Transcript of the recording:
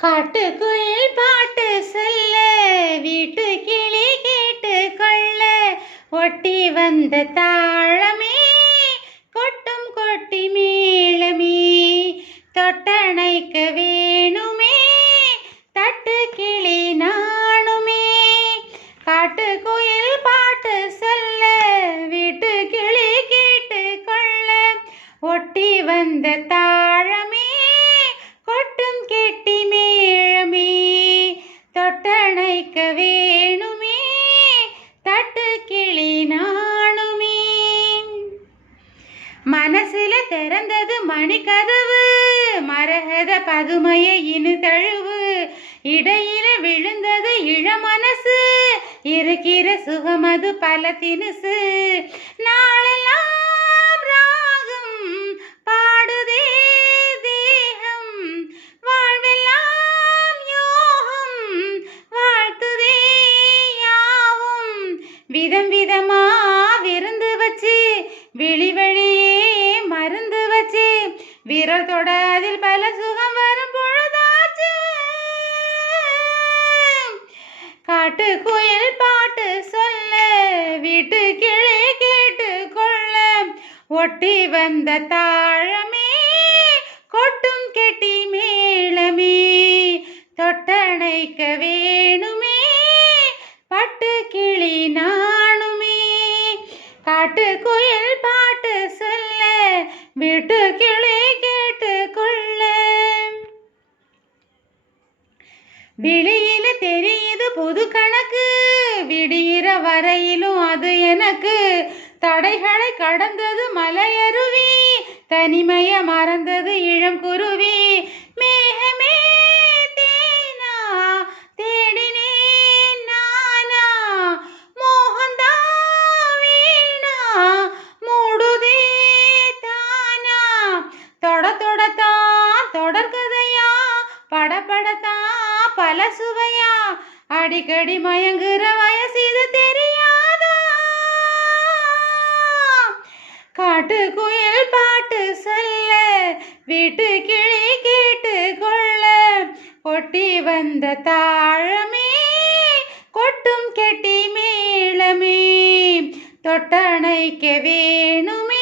காட்டுக்குயில் பாட்டு சொல்ல வீட்டு கிளி கேட்டு கொள்ள ஒட்டி வந்த தாழமே கொட்டும் கொட்டி மேளமே தொட்டணைக்க வேணுமே தட்டு கிளி நாணுமே. காட்டுக்குயில் பாட்டு சொல்ல வீட்டு கிளி கேட்டு கொள்ள ஒட்டி வந்த தாழமே கொட்டும் கெட்டி மேளமே தொட்டணைக்க வேணுமே தட்டு கிளி நாணுமே. மனசுல திறந்தது மணிக்கதவு மரகத பதுமைய இனு தழுவு இடையில விழுந்தது இளமனசு இருக்கிற சுகமது பல தினுசு. நாளெல்லாம் ராகம் பாடுதே தேகம் வாழ்வெல்லாம் யோகம் வாழ்த்துதே யாவும் விதம் விதமா விருந்து வச்சு விழி வழியே மருந்து வச்சு விரல் தொட அதில் பல சுகம் வரும் பொழுதாச்சு. காட்டுக்குயில் பாட்டு சொல்ல வீட்டு கிளி கேட்டு கொள்ள ஒட்டி வந்த தாழமே கொட்டும் கெட்டி மேளமே தொட்டணைக்க வேணுமே பட்டு கிளி நாணுமே. காட்டுக்குயில் பாட்டு சொல்ல வீட்டு கிளி கேட்டு கொள்ள. விழியில தெரியுது புது கணக்கு விடியிற வரையிலும் அது எனக்கு தடைகளை கடந்தது மலையருவி தனிமைய மறந்தது இளம் குருவி. மேகமே தேனா தேடினேன் நானா மோகந்தா வீணா மூடுதே தானா தொட தொடத்தான் தொடர்கதையா படப்படத்தான் பல சுவையா அடிக்கடி மயங்குற வயசு இது தெரியாதா. காட்டுக்குயில் பாட்டு சொல்ல வீட்டு கிளி கேட்டு கொள்ள ஒட்டி வந்த தாழமே கொட்டும் கெட்டி மேளமே தொட்டணைக்க வேணுமே